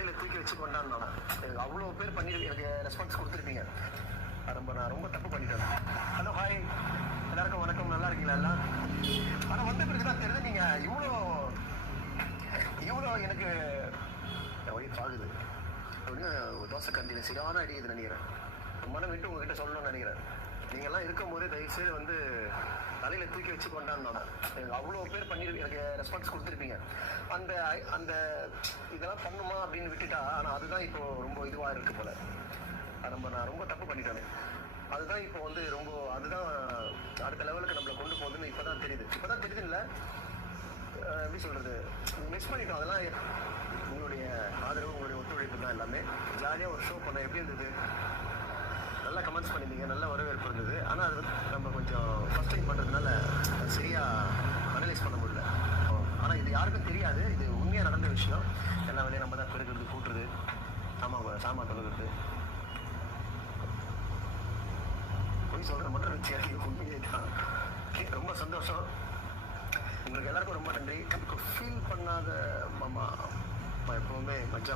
தலையில தூக்கி வச்சு கொண்டாடணும். எனக்கு அவ்வளோ பேர் பண்ணி எனக்கு ரெஸ்பான்ஸ் கொடுத்துருப்பீங்க. நான் ரொம்ப தப்பு பண்ணிட்டேன். ஹலோ ஹாய் எல்லாருக்கும் வணக்கம். நல்லா இருக்கீங்களா எல்லாம்? ஆனால் வந்த பிறகு தான் தெரியுது நீங்கள் இவ்வளோ எனக்கு ஒய்ஃப் ஆகுது அப்படின்னு தோசை கண்டியில் சரியான அடிக்குது நினைக்கிறேன். மனம் விட்டு உங்ககிட்ட சொல்லணும்னு நினைக்கிறேன். நீங்கள்லாம் இருக்கும்போது தயவுசெய்து வந்து தலையில் தூக்கி வச்சு கொண்டாடணும். எனக்கு அவ்வளோ பேர் பண்ணி எனக்கு ரெஸ்பான்ஸ் கொடுத்துருப்பீங்க. அந்த அந்த இதெல்லாம் பண்ணுமா அப்படின்னு விட்டுட்டா. ஆனால் அதுதான் இப்போ ரொம்ப இதுவாக இருக்கு போல. நான் ரொம்ப தப்பு பண்ணிட்டேன். அதுதான் இப்போ வந்து ரொம்ப அதுதான் அடுத்த லெவலுக்கு நம்மளை கொண்டு போகுதுன்னு இப்போதான் தெரியுது இல்லை எப்படி சொல்கிறது, மிஸ் பண்ணிட்டோம். அதெல்லாம் உங்களுடைய ஆதரவு, உங்களுடைய ஒத்துழைப்பு தான் எல்லாமே. ஜாலியாக ஒரு ஷோ பண்ண எப்படி இருந்தது? நல்லா கமெண்ட்ஸ் பண்ணியிருந்தீங்க, நல்ல வரவேற்பு இருந்தது. ஆனால் அது நம்ம கொஞ்சம் ஃபஸ்ட் டைம் பண்ணுறதுனால சரியாக அனலைஸ் பண்ண முடியல. ஆனால் இது யாருக்கும் தெரியாது. இது உண்மையாக நடந்த விஷயம். எல்லா வேலையும் நம்ம தான் பெருக்கிறது, கூட்டுறது, சாமான் தொழுகிறது. பொய் சொல்கிற மட்டும் வச்சு உண்மையே தான். ரொம்ப சந்தோஷம். உங்களுக்கு எல்லாருக்கும் ரொம்ப நன்றி. ஃபீல் பண்ணாத மாமா எப்பவுமே மஜா.